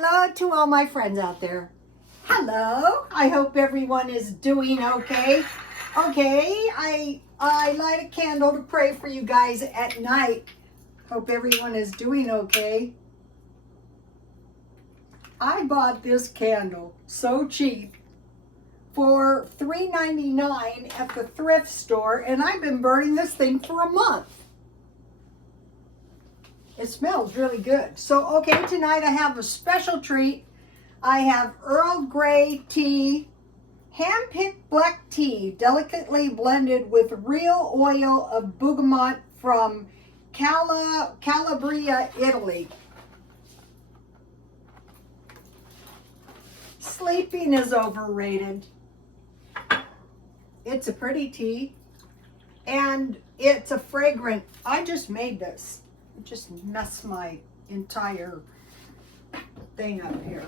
Hello to all my friends out there. Hello. I hope everyone is doing okay. Okay, I light a candle to pray for you guys at night. Hope everyone is doing okay. I bought this candle so cheap for $3.99 at the thrift store, and I've been burning this thing for a month. It smells really good. So, okay, tonight I have a special treat. I have Earl Grey tea, hand-picked black tea, delicately blended with real oil of bergamot from Calabria, Italy. Sleeping is overrated. It's a pretty tea, and it's a fragrant. I just made this. It just messed my entire thing up here.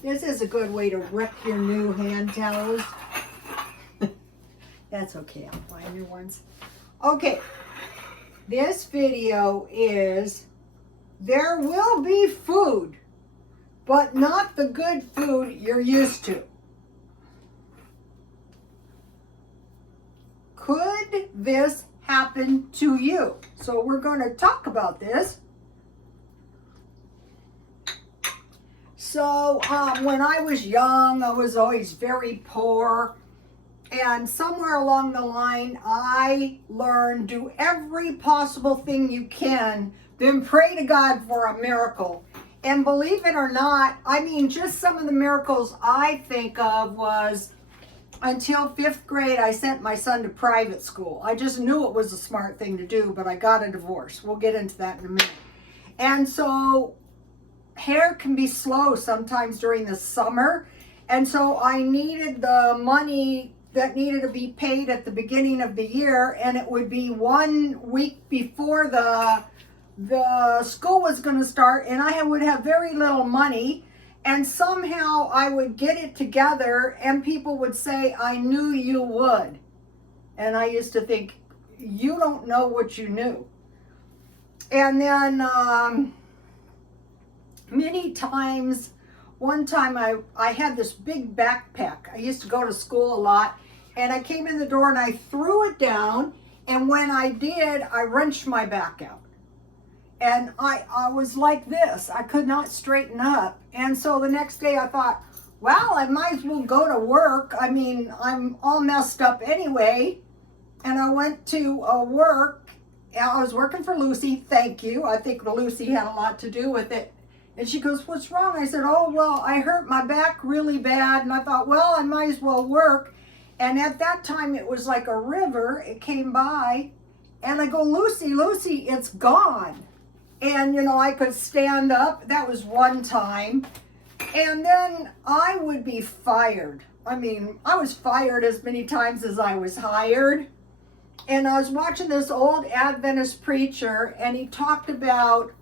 This is a good way to wreck your new hand towels. That's okay, I'll buy new ones. Okay, this video is, there will be food, but not the good food you're used to. Could this happen to you? So we're going to talk about this. So when I was young, I was always very poor. And somewhere along the line, I learned, do every possible thing you can, then pray to God for a miracle. And believe it or not, I mean, just some of the miracles I think of was, until 5th grade, I sent my son to private school. I just knew it was a smart thing to do, but I got a divorce. We'll get into that in a minute. And so hair can be slow sometimes during the summer. And so I needed the money that needed to be paid at the beginning of the year. And it would be 1 week before the school was going to start. And I would have very little money. And somehow I would get it together and people would say, I knew you would. And I used to think, you don't know what you knew. And then many times, one time I had this big backpack. I used to go to school a lot. And I came in the door and I threw it down. And when I did, I wrenched my back out. And I was like this. I could not straighten up. And so the next day I thought, well, I might as well go to work. I mean, I'm all messed up anyway. And I went to work. I was working for Lucy. Thank you. I think Lucy had a lot to do with it. And she goes, what's wrong? I said, oh, well, I hurt my back really bad. And I thought, well, I might as well work. And at that time, it was like a river. It came by. And I go, Lucy, it's gone. And, you know, I could stand up. That was one time. And then I would be fired. I mean, I was fired as many times as I was hired. And I was watching this old Adventist preacher, and he talked about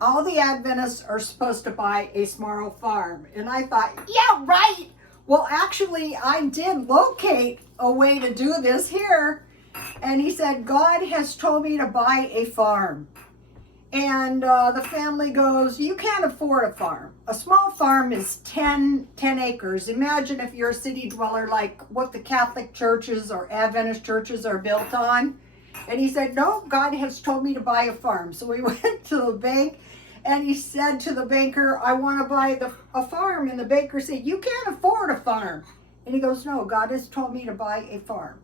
all the Adventists are supposed to buy a small farm. And I thought, yeah, right. Well, actually, I did locate a way to do this here. And he said, God has told me to buy a farm. And the family goes, you can't afford a farm. A small farm is 10 acres. Imagine if you're a city dweller, like what the Catholic churches or Adventist churches are built on. And he said, no, God has told me to buy a farm. So we went to the bank, and he said to the banker, I want to buy a farm. And the banker said, you can't afford a farm. And he goes, no, God has told me to buy a farm.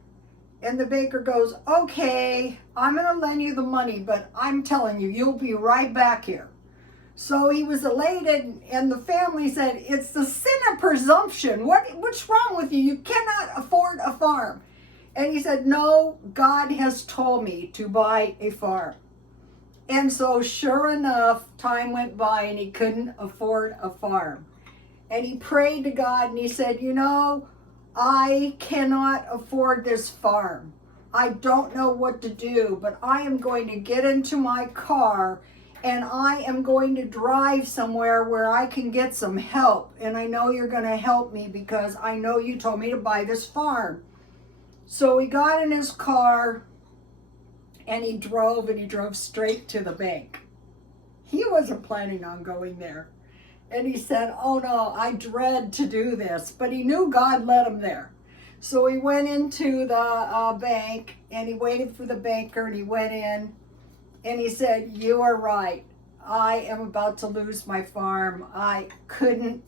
And the banker goes, okay, I'm going to lend you the money, but I'm telling you, you'll be right back here. So he was elated, and the family said, it's the sin of presumption. What's wrong with you? You cannot afford a farm. And he said, no, God has told me to buy a farm. And so sure enough, time went by, and he couldn't afford a farm. And he prayed to God, and he said, you know, I cannot afford this farm. I don't know what to do, but I am going to get into my car and I am going to drive somewhere where I can get some help. And I know you're going to help me because I know you told me to buy this farm. So he got in his car and he drove straight to the bank. He wasn't planning on going there. And he said, oh no, I dread to do this. But he knew God led him there. So he went into the bank, and he waited for the banker, and he went in, and he said, you are right. I am about to lose my farm. I couldn't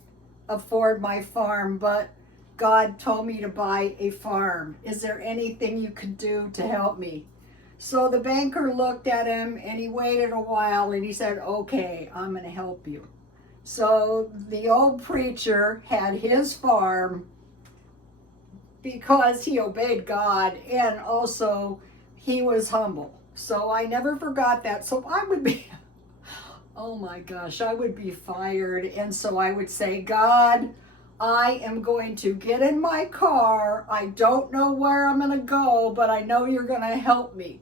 afford my farm, but God told me to buy a farm. Is there anything you could do to help me? So the banker looked at him, and he waited a while, and he said, okay, I'm going to help you. So the old preacher had his farm because he obeyed God, and also he was humble. So I never forgot that. So I would be, oh my gosh, I would be fired. And so I would say, God, I am going to get in my car. I don't know where I'm going to go, but I know you're going to help me.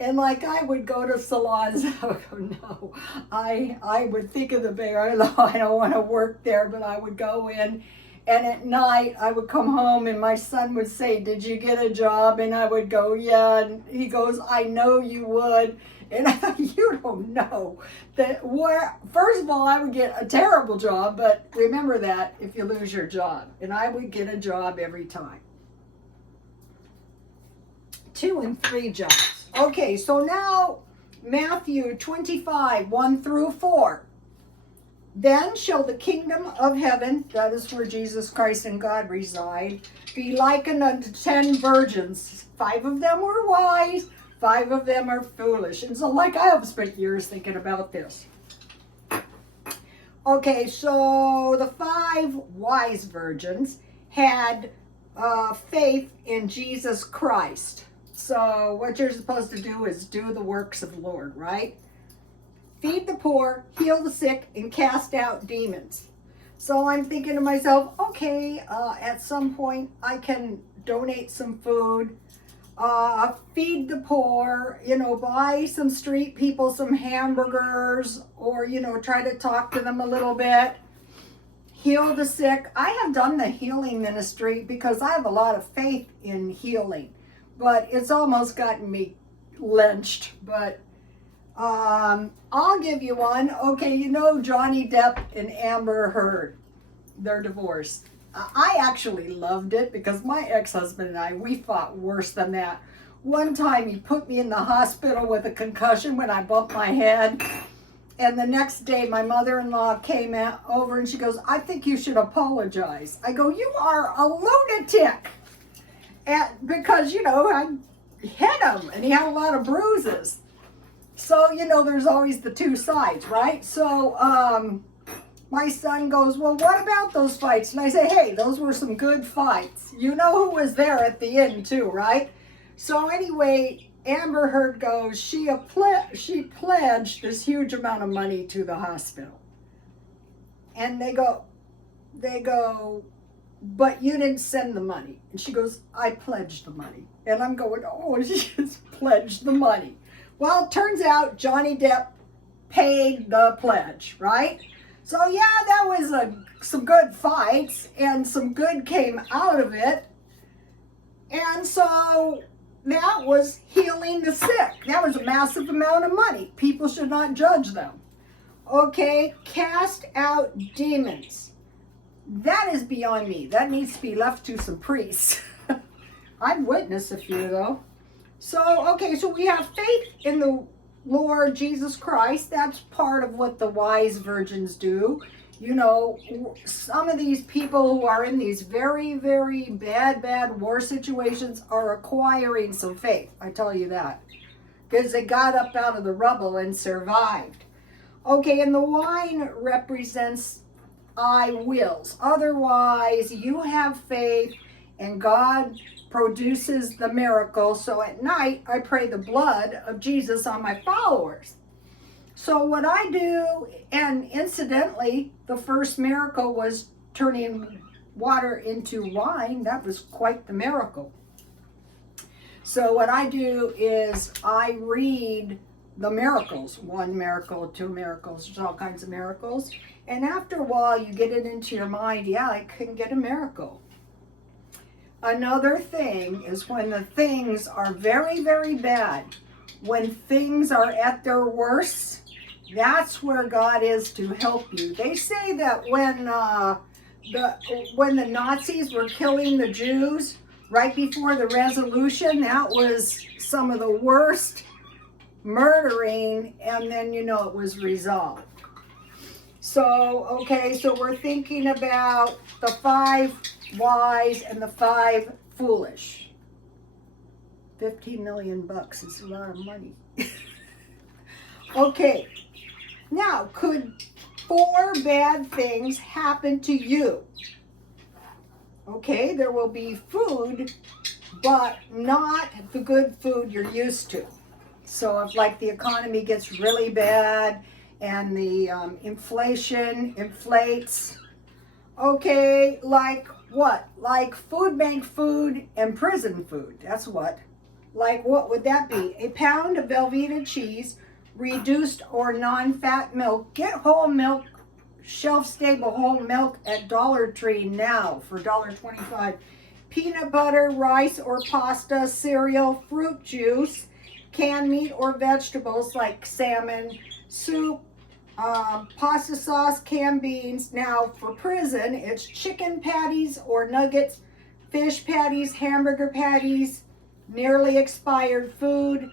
And like I would go to salons, I would go, no, I would think of the bear. I don't want to work there, but I would go in. And at night, I would come home, and my son would say, did you get a job? And I would go, yeah. And he goes, I know you would. And I thought, you don't know that first of all, I would get a terrible job, but remember that if you lose your job. And I would get a job every time. 2 and 3 jobs. Okay, so now Matthew 25, 1 through 4. Then shall the kingdom of heaven, that is where Jesus Christ and God reside, be likened unto 10 virgins. 5 of them were wise, 5 of them are foolish. And so like I have spent years thinking about this. Okay, so the 5 wise virgins had faith in Jesus Christ. So what you're supposed to do is do the works of the Lord, right? Feed the poor, heal the sick, and cast out demons. So I'm thinking to myself, okay, at some point I can donate some food, feed the poor, buy some street people some hamburgers, or, try to talk to them a little bit. Heal the sick. I have done the healing ministry because I have a lot of faith in healing. But it's almost gotten me lynched. But I'll give you one. Okay, Johnny Depp and Amber Heard. They're divorced. I actually loved it because my ex-husband and I, we fought worse than that. One time he put me in the hospital with a concussion when I bumped my head. And the next day my mother-in-law came over and she goes, I think you should apologize. I go, you are a lunatic. Because, I hit him and he had a lot of bruises. So, there's always the two sides, right? So, my son goes, well, what about those fights? And I say, hey, those were some good fights. You know who was there at the end too, right? So anyway, Amber Heard goes, she pledged this huge amount of money to the hospital. And they go, but you didn't send the money. And she goes, I pledged the money. And I'm going, oh, she just pledged the money. Well, it turns out Johnny Depp paid the pledge, right? So yeah, that was some good fights and some good came out of it. And so that was healing the sick. That was a massive amount of money. People should not judge them. Okay, cast out demons. That is beyond me. That needs to be left to some priests. I've witnessed a few though. So, okay, so we have faith in the Lord Jesus Christ. That's part of what the wise virgins do. Some of these people who are in these very, very bad war situations are acquiring some faith. I tell you that. Because they got up out of the rubble and survived. Okay, and the wine represents I wills. Otherwise, you have faith and God produces the miracle. So at night, I pray the blood of Jesus on my followers. So what I do, and incidentally, the first miracle was turning water into wine. That was quite the miracle. So what I do is I read the miracles. 1 miracle, 2 miracles, there's all kinds of miracles. And after a while, you get it into your mind, yeah, I can get a miracle. Another thing is when the things are very, very bad, when things are at their worst, that's where God is to help you. They say that when the Nazis were killing the Jews right before the Revolution, that was some of the worst murdering, and then it was resolved. So, okay, so we're thinking about the 5 wise and the 5 foolish. 15 million bucks is a lot of money. Okay, now could 4 bad things happen to you? Okay, there will be food, but not the good food you're used to. So if like the economy gets really bad and the inflation inflates, okay, like what? Like food bank food and prison food, that's what. Like what would that be? A pound of Velveeta cheese, reduced or non-fat milk. Get whole milk, shelf-stable whole milk at Dollar Tree now for $1.25. Peanut butter, rice or pasta, cereal, fruit juice, canned meat or vegetables like salmon, soup, pasta sauce, canned beans. Now for prison, it's chicken patties or nuggets, fish patties, hamburger patties, nearly expired food,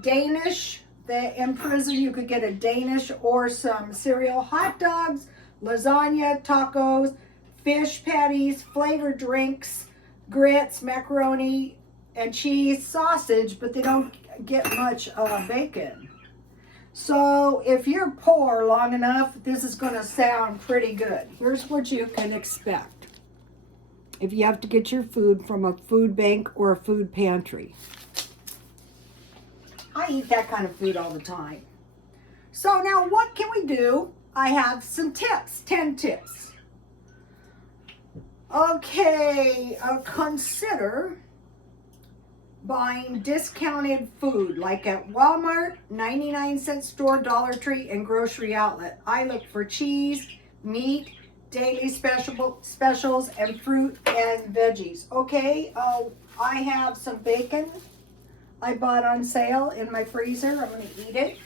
Danish. In prison, you could get a Danish or some cereal, hot dogs, lasagna, tacos, fish patties, flavored drinks, grits, macaroni, and cheese, sausage, but they don't get much bacon. So if you're poor long enough, this is going to sound pretty good. Here's what you can expect if you have to get your food from a food bank or a food pantry. I eat that kind of food all the time. So now what can we do? I have some tips, 10 tips. Okay, consider buying discounted food like at Walmart, 99-cent store, Dollar Tree, and grocery outlet. I look for cheese, meat, daily specials, and fruit and veggies. Okay, I have some bacon I bought on sale in my freezer. I'm going to eat it.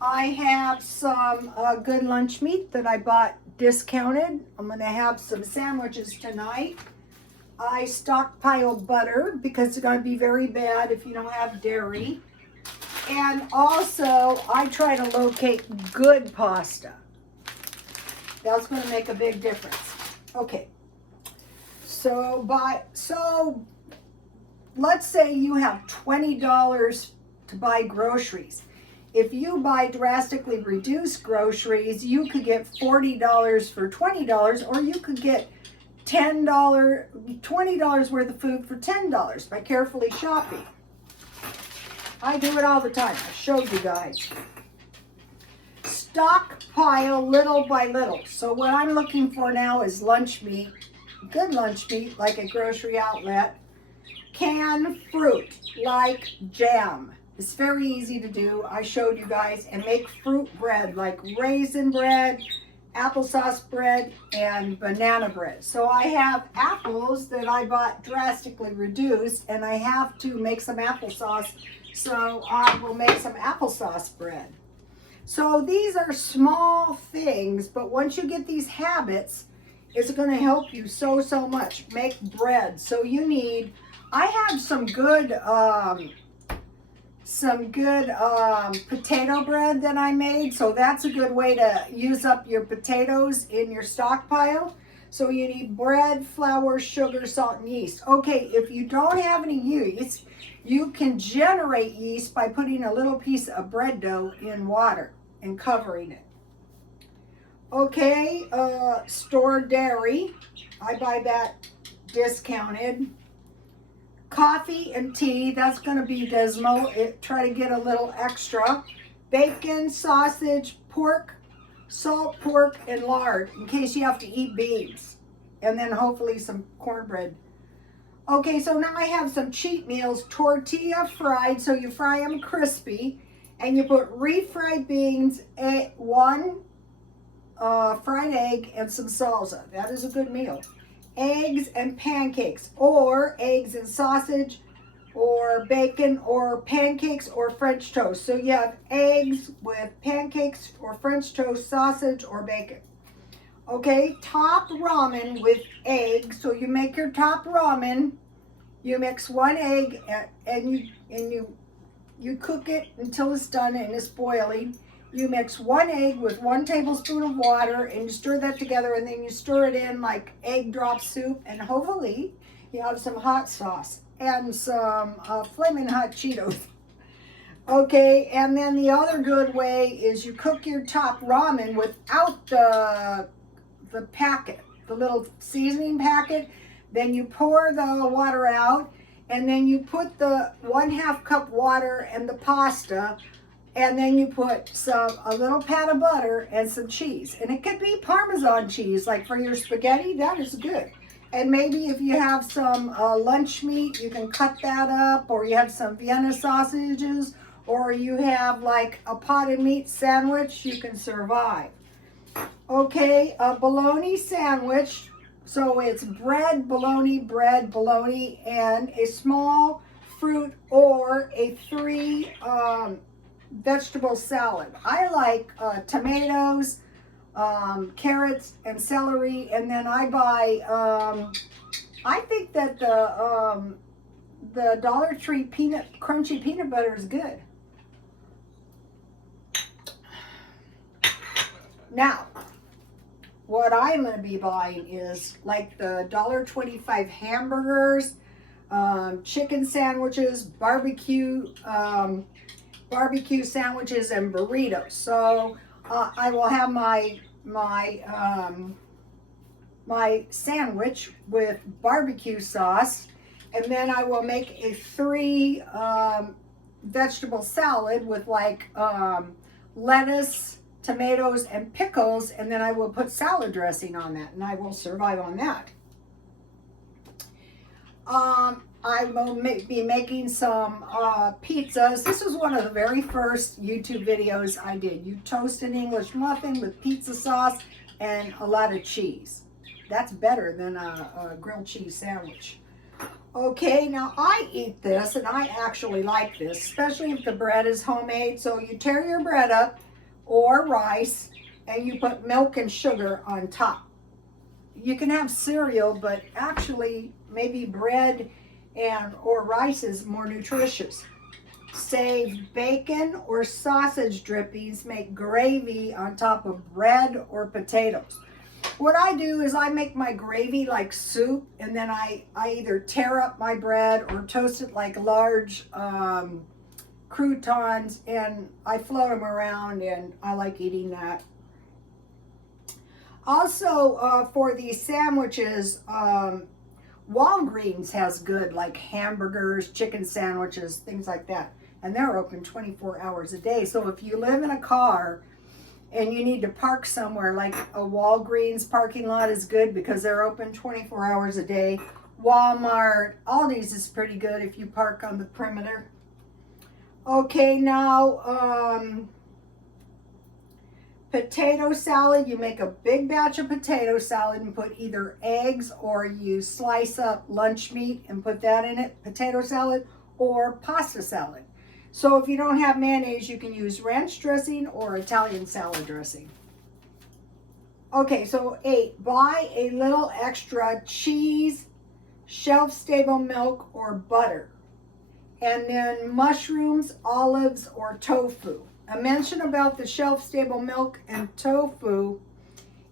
I have some good lunch meat that I bought discounted. I'm going to have some sandwiches tonight. I stockpile butter because it's going to be very bad if you don't have dairy. And also, I try to locate good pasta. That's going to make a big difference. Okay. So let's say you have $20 to buy groceries. If you buy drastically reduced groceries, you could get $40 for $20, or you could get $20 worth of food for $10 by carefully shopping. I do it all the time. I showed you guys. Stockpile little by little. So what I'm looking for now is lunch meat, good lunch meat like a grocery outlet. Canned fruit like jam. It's very easy to do. I showed you guys. And make fruit bread like raisin bread, applesauce bread, and banana bread. So I have apples that I bought drastically reduced, and I have to make some applesauce. So I will make some applesauce bread. So these are small things, but once you get these habits, it's going to help you so much. Make bread. So you need, I have some good potato bread that I made. So that's a good way to use up your potatoes in your stockpile. So you need bread, flour, sugar, salt, and yeast. Okay, if you don't have any yeast, you can generate yeast by putting a little piece of bread dough in water and covering it. Okay, stored dairy. I buy that discounted. Coffee and tea, that's going to be dismal. Try to get a little extra. Bacon, sausage, pork, salt pork, and lard in case you have to eat beans. And then hopefully some cornbread. Okay, so now I have some cheat meals. Tortilla fried, so you fry them crispy. And you put refried beans, one fried egg, and some salsa. That is a good meal. Eggs and pancakes, or eggs and sausage, or bacon or pancakes or French toast. So you have eggs with pancakes or French toast, sausage or bacon. Okay, top ramen with eggs. So you make your top ramen. You mix one egg and you cook it until it's done and it's boiling. You mix one egg with 1 tablespoon of water and you stir that together, and then you stir it in like egg drop soup, and hopefully you have some hot sauce and some flaming hot Cheetos. Okay, and then the other good way is you cook your top ramen without the packet, the little seasoning packet. Then you pour the water out, and then you put the 1/2 cup water and the pasta, and then you put a little pat of butter and some cheese. And it could be Parmesan cheese, like for your spaghetti, that is good. And maybe if you have some lunch meat, you can cut that up, or you have some Vienna sausages, or you have like a potted meat sandwich, you can survive. Okay, a bologna sandwich. So it's bread, bologna, and a small fruit or a 3 vegetable salad. I like tomatoes, carrots, and celery, and then I buy, I think that the Dollar Tree crunchy peanut butter is good. Now, what I'm going to be buying is like the $1.25 hamburgers, chicken sandwiches, barbecue sandwiches, and burritos. So I will have my sandwich with barbecue sauce, and then I will make a 3 vegetable salad with like lettuce, tomatoes, and pickles, and then I will put salad dressing on that, and I will survive on that. I will be making some pizzas. This was one of the very first YouTube videos I did. You toast an English muffin with pizza sauce and a lot of cheese. That's better than a grilled cheese sandwich. Okay, now I eat this, and I actually like this, especially if the bread is homemade. So you tear your bread up, or rice, and you put milk and sugar on top. You can have cereal, but actually maybe bread or rice is more nutritious. Save bacon or sausage drippings, make gravy on top of bread or potatoes. What I do is I make my gravy like soup, and then I either tear up my bread or toast it like large croutons, and I float them around, and I like eating that. Also, for these sandwiches, Walgreens has good like hamburgers, chicken sandwiches, things like that, and they're open 24 hours a day. So if you live in a car and you need to park somewhere, like a Walgreens parking lot is good because they're open 24 hours a day. Walmart, Aldi's is pretty good if you park on the perimeter. Okay, now potato salad. You make a big batch of potato salad and put either eggs, or you slice up lunch meat and put that in it, potato salad, or pasta salad. So if you don't have mayonnaise, you can use ranch dressing or Italian salad dressing. Okay, so 8, buy a little extra cheese, shelf-stable milk, or butter. And then mushrooms, olives, or tofu. A mention about the shelf-stable milk and tofu.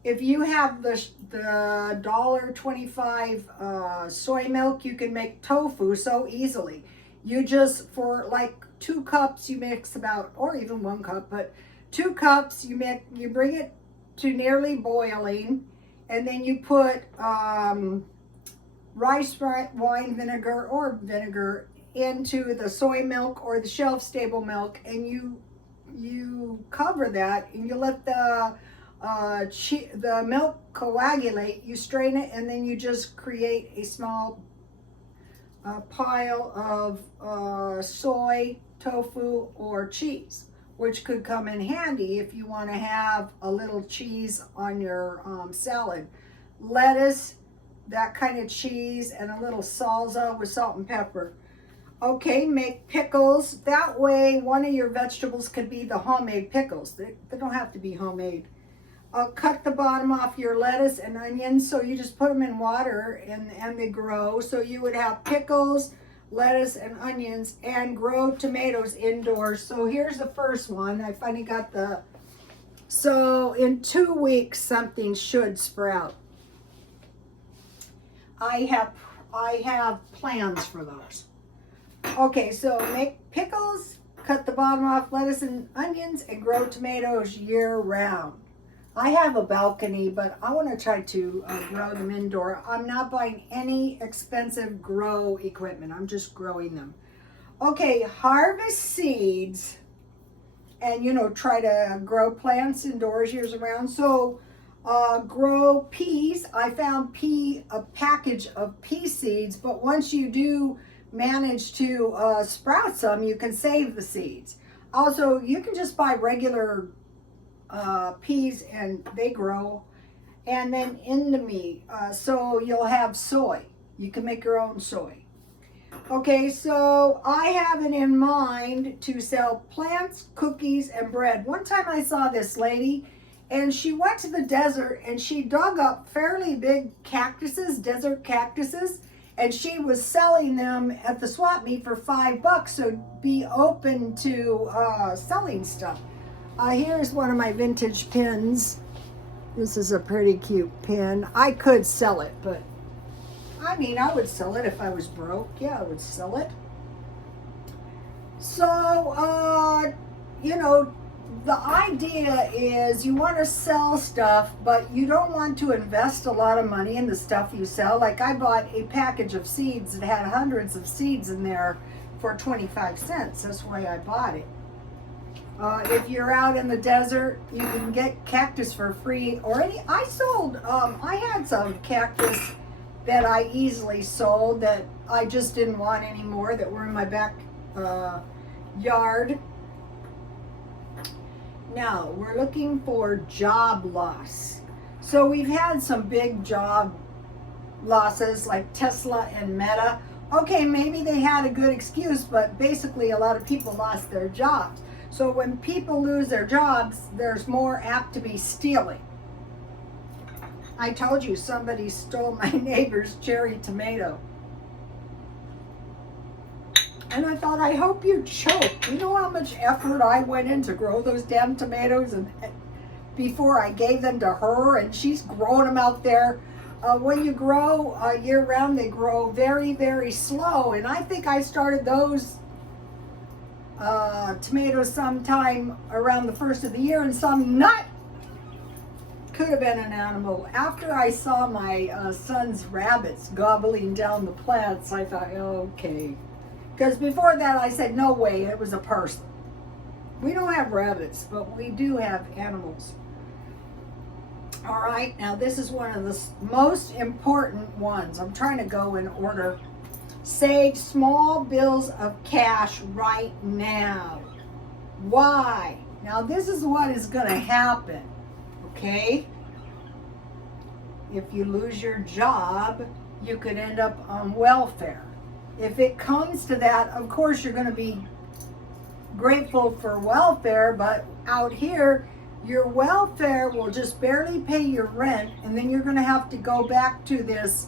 If you have the $1.25 soy milk, you can make tofu so easily. You just, for like 2 cups, you mix about, or even 1 cup, but 2 cups, you bring it to nearly boiling, and then you put rice wine vinegar or vinegar into the soy milk or the shelf-stable milk, and you cover that, and you let the milk coagulate. You strain it, and then you just create a small pile of soy, tofu, or cheese, which could come in handy if you want to have a little cheese on your salad. Lettuce, that kind of cheese, and a little salsa with salt and pepper. Okay, make pickles. That way, one of your vegetables could be the homemade pickles. They don't have to be homemade. Cut the bottom off your lettuce and onions, so you just put them in water and they grow. So you would have pickles, lettuce, and onions, and grow tomatoes indoors. So here's the first one. I finally got the... So in 2 weeks, something should sprout. I have plans for those. Okay, so make pickles, cut the bottom off lettuce and onions, and grow tomatoes year round. I have a balcony, but I want to try to grow them indoor. I'm not buying any expensive grow equipment. I'm just growing them. Okay, harvest seeds and, try to grow plants indoors years around. So grow peas. I found a package of pea seeds, but once you do manage to sprout some, you can save the seeds. Also, you can just buy regular peas and they grow. And then Indomie, so you'll have soy. You can make your own soy. Okay, so I have it in mind to sell plants, cookies, and bread. One time I saw this lady and she went to the desert and she dug up fairly big cactuses, desert cactuses, and she was selling them at the swap meet for $5, so be open to selling stuff. Here's one of my vintage pins. This is a pretty cute pin. I could sell it, but I would sell it if I was broke. Yeah, I would sell it. So, the idea is you want to sell stuff, but you don't want to invest a lot of money in the stuff you sell. Like I bought a package of seeds that had hundreds of seeds in there for 25 cents. That's why I bought it. If you're out in the desert, you can get cactus for free. I had some cactus that I easily sold that I just didn't want anymore that were in my back yard. Now, we're looking for job loss. So we've had some big job losses like Tesla and Meta. Okay, maybe they had a good excuse, but basically a lot of people lost their jobs. So when people lose their jobs, there's more apt to be stealing. I told you somebody stole my neighbor's cherry tomato. And I thought, I hope you choke. You know how much effort I went in to grow those damn tomatoes and before I gave them to her, and she's growing them out there. When you grow year round, they grow very, very slow. And I think I started those tomatoes sometime around the first of the year, and some nut could have been an animal. After I saw my son's rabbits gobbling down the plants, I thought, okay. Because before that I said, no way, it was a person. We don't have rabbits, but we do have animals. All right, now this is one of the most important ones. I'm trying to go in order. Save small bills of cash right now. Why? Now this is what is going to happen, okay? If you lose your job, you could end up on welfare. If it comes to that, of course you're going to be grateful for welfare, but out here, your welfare will just barely pay your rent, and then you're going to have to go back to this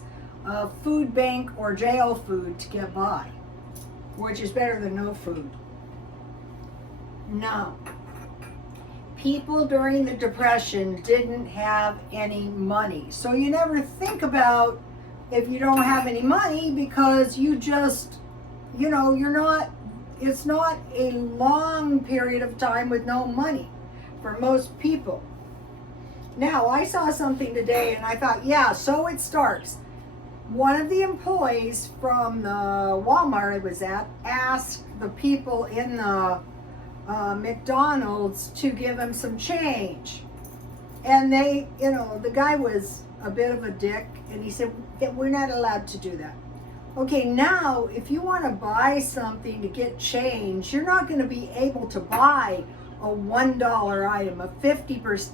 food bank or jail food to get by, which is better than no food. No. People during the Depression didn't have any money. So you never think about if you don't have any money, because you just, it's not a long period of time with no money for most people. Now, I saw something today and I thought, yeah, so it starts. One of the employees from the Walmart I was at asked the people in the McDonald's to give him some change. And they, the guy was a bit of a dick, and he said, we're not allowed to do that. Okay, now, if you want to buy something to get change, you're not going to be able to buy a $1 item, a 50%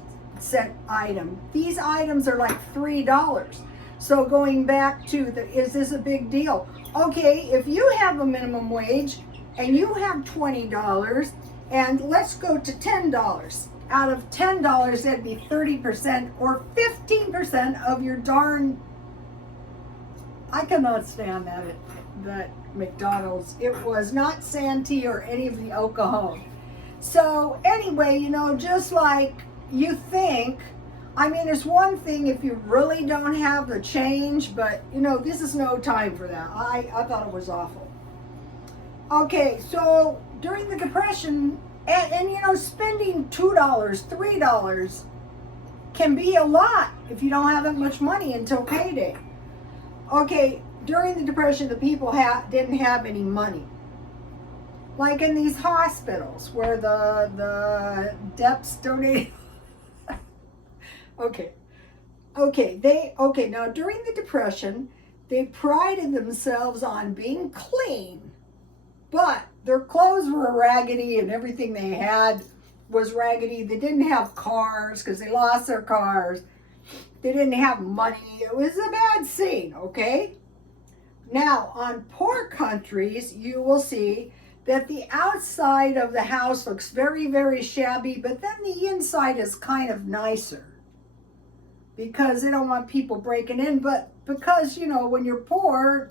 item. These items are like $3. So going back to is this a big deal? Okay, if you have a minimum wage and you have $20, and let's go to $10. Out of $10, that'd be 30% or 15% of your darn. I cannot stand that McDonald's. It was not Santee or any of the El Cajon. So anyway, just like you think, I mean, it's one thing if you really don't have the change, but this is no time for that. I thought it was awful. Okay, so during the Depression, and spending $2, $3 can be a lot if you don't have that much money until payday. Okay, during the Depression, the people didn't have any money. Like in these hospitals where the DEPs donated. Okay, now during the Depression, they prided themselves on being clean, but their clothes were raggedy and everything they had was raggedy. They didn't have cars because they lost their cars. They didn't have money. It was a bad scene, okay? Now, on poor countries, you will see that the outside of the house looks very, very shabby, but then the inside is kind of nicer because they don't want people breaking in, but because, when you're poor,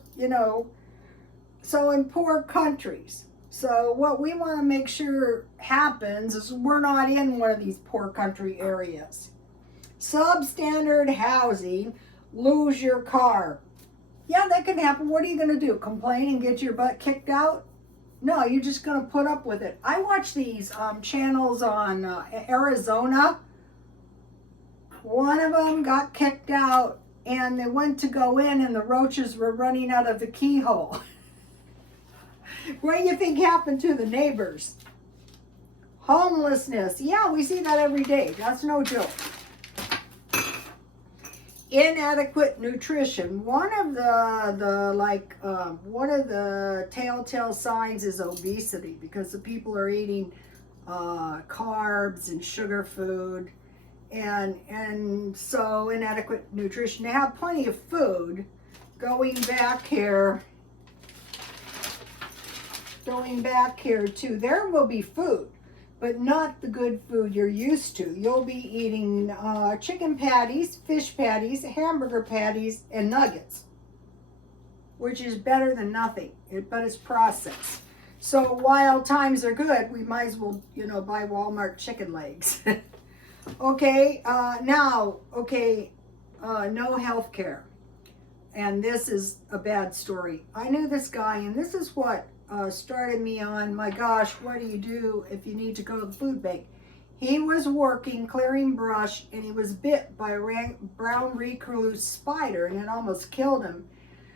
so in poor countries. So what we want to make sure happens is we're not in one of these poor country areas. Substandard housing, lose your car. Yeah, that can happen. What are you going to do? Complain and get your butt kicked out? No, you're just going to put up with it. I watch these channels on Arizona. One of them got kicked out and they went to go in and the roaches were running out of the keyhole. What do you think happened to the neighbors? Homelessness. Yeah, we see that every day. That's no joke. Inadequate nutrition. One of the telltale signs is obesity because the people are eating carbs and sugar food, and so inadequate nutrition. They have plenty of food. Going back here too, there will be food, but not the good food you're used to. You'll be eating chicken patties, fish patties, hamburger patties, and nuggets, which is better than nothing, but it's processed. So while times are good, we might as well, buy Walmart chicken legs. Okay, no health care. And this is a bad story. I knew this guy, and this is what started me on, my gosh, what do you do if you need to go to the food bank? He was working, clearing brush, and he was bit by a brown recluse spider, and it almost killed him.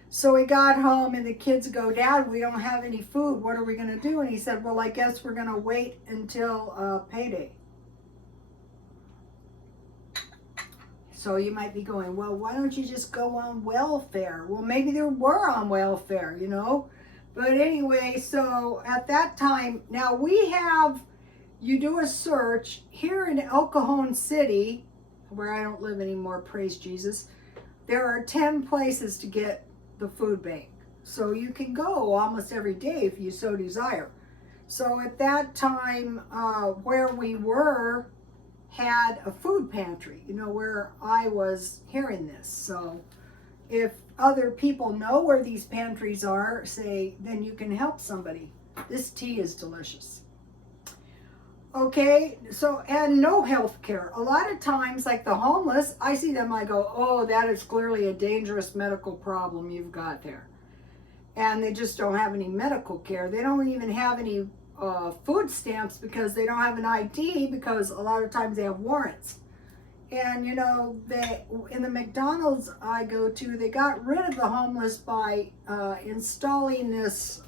So he got home, and the kids go, Dad, we don't have any food. What are we going to do? And he said, well, I guess we're going to wait until payday. So you might be going, well, why don't you just go on welfare? Well, maybe they were on welfare, But anyway, so at that time, now you do a search here in El Cajon City, where I don't live anymore, praise Jesus. There are 10 places to get the food bank. So you can go almost every day if you so desire. So at that time, where we were, had a food pantry, where I was hearing this. So if other people know where these pantries are, then you can help somebody. This tea is delicious. Okay, so, and no health care. A lot of times, like the homeless, I see them, I go, oh, that is clearly a dangerous medical problem you've got there. And they just don't have any medical care. They don't even have any food stamps because they don't have an ID, because a lot of times they have warrants. And in the McDonald's I go to, they got rid of the homeless by installing this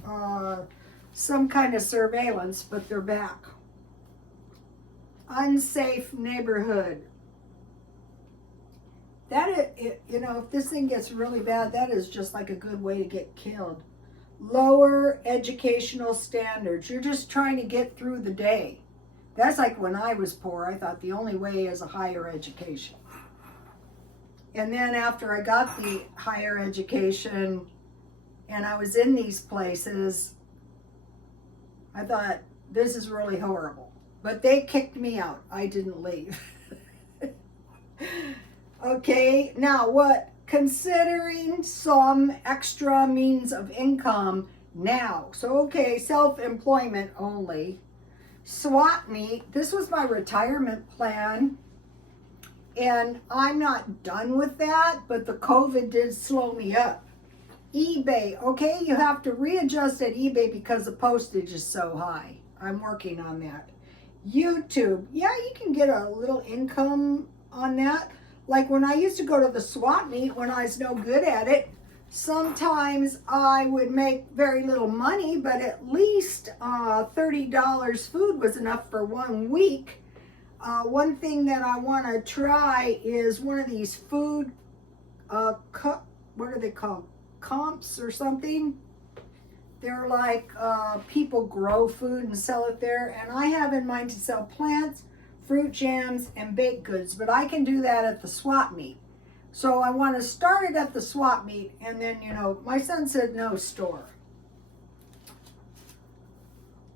some kind of surveillance, but they're back. Unsafe neighborhood. If this thing gets really bad, that is just like a good way to get killed. Lower educational standards. You're just trying to get through the day. That's like when I was poor, I thought the only way is a higher education. And then after I got the higher education, and I was in these places, I thought, this is really horrible. But they kicked me out. I didn't leave. Okay, now what? Considering some extra means of income now. So, okay, self-employment only. Swap meet. This was my retirement plan. And I'm not done with that, but the COVID did slow me up. eBay. Okay, you have to readjust at eBay because the postage is so high. I'm working on that. YouTube. Yeah, you can get a little income on that. Like when I used to go to the swap meet when I was no good at it, sometimes I would make very little money, but at least $30 food was enough for 1 week. One thing that I want to try is one of these food, what are they called? Comps or something. They're like people grow food and sell it there. And I have in mind to sell plants, fruit jams, and baked goods. But I can do that at the swap meet. So I want to start it at the swap meet. And then, you know, my son said no store.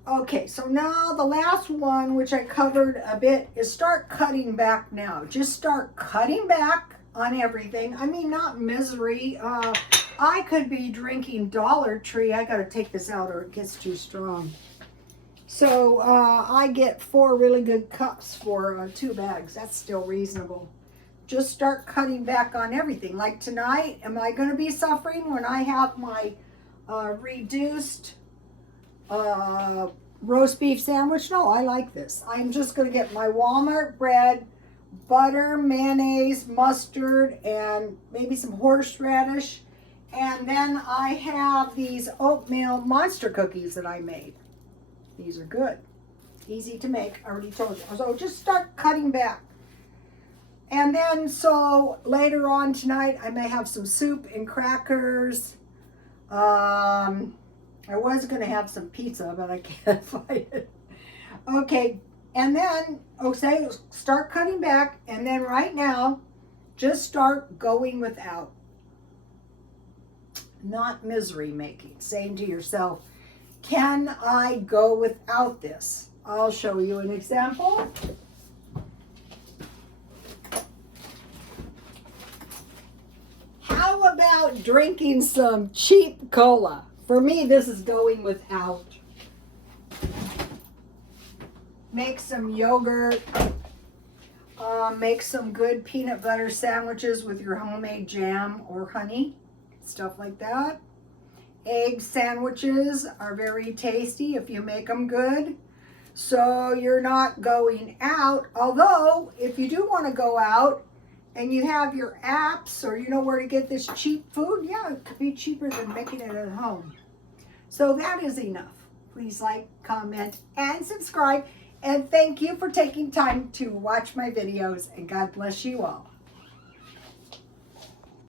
Okay, so now the last one, which I covered a bit, is start cutting back now. Just start cutting back on everything. I mean, not misery. I could be drinking Dollar Tree. I got to take this out or it gets too strong. So I get 4 really good cups for 2 bags. That's still reasonable. Just start cutting back on everything. Like tonight, am I going to be suffering when I have my reduced roast beef sandwich? No, I like this. I'm just going to get my Walmart bread, butter, mayonnaise, mustard, and maybe some horseradish. And then I have these oatmeal monster cookies that I made. These are good. Easy to make, I already told you. So just start cutting back. And then, so later on tonight, I may have some soup and crackers. I was going to have some pizza, but I can't find it. Okay, and then, okay, start cutting back. And then right now, just start going without. Not misery making. Saying to yourself, can I go without this? I'll show you an example. How about drinking some cheap cola? For me, this is going without. Make some yogurt. Make some good peanut butter sandwiches with your homemade jam or honey. Stuff like that. Egg sandwiches are very tasty if you make them good. So you're not going out. Although, if you do want to go out and you have your apps or you know where to get this cheap food, yeah, it could be cheaper than making it at home. So that is enough. Please like, comment, and subscribe. And thank you for taking time to watch my videos. And God bless you all.